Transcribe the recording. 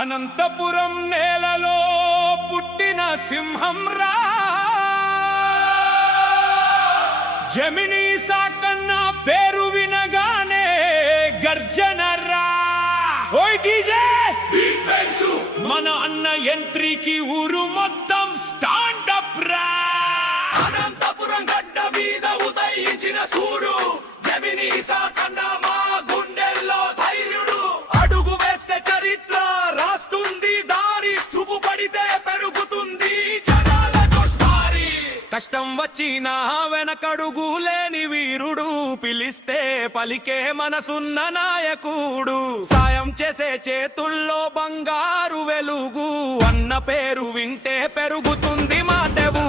అనంతపురం నేలలో పుట్టిన సింహం రా, జమినీ సాకన్న పేరు వినగానే గర్జన రా. ఓయ్ డీజే మన అన్న ఎంట్రీకి ఊరు మొత్తం స్టాండప్ రా. అనంతపురం గడ్డ మీద ఉదయించిన సూర్యుడు జమినీ సాకన్న మా గుండెల్లో ధైర్యుడు. అడుగు వేస్తే చరిత్ర రాస్తుంది దారి, చూపు పడితే పెరుగుతుంది జనాల జోష్దారి. కష్టం వచ్చినా వెనకడుగు లేని వీరుడు, పిలిస్తే పలికే మనసున్న నాయకుడు. సాయం చేసే చేతుల్లో బంగారు వెలుగు, అన్న పేరు వింటే పెరుగుతుంది మా తెవు.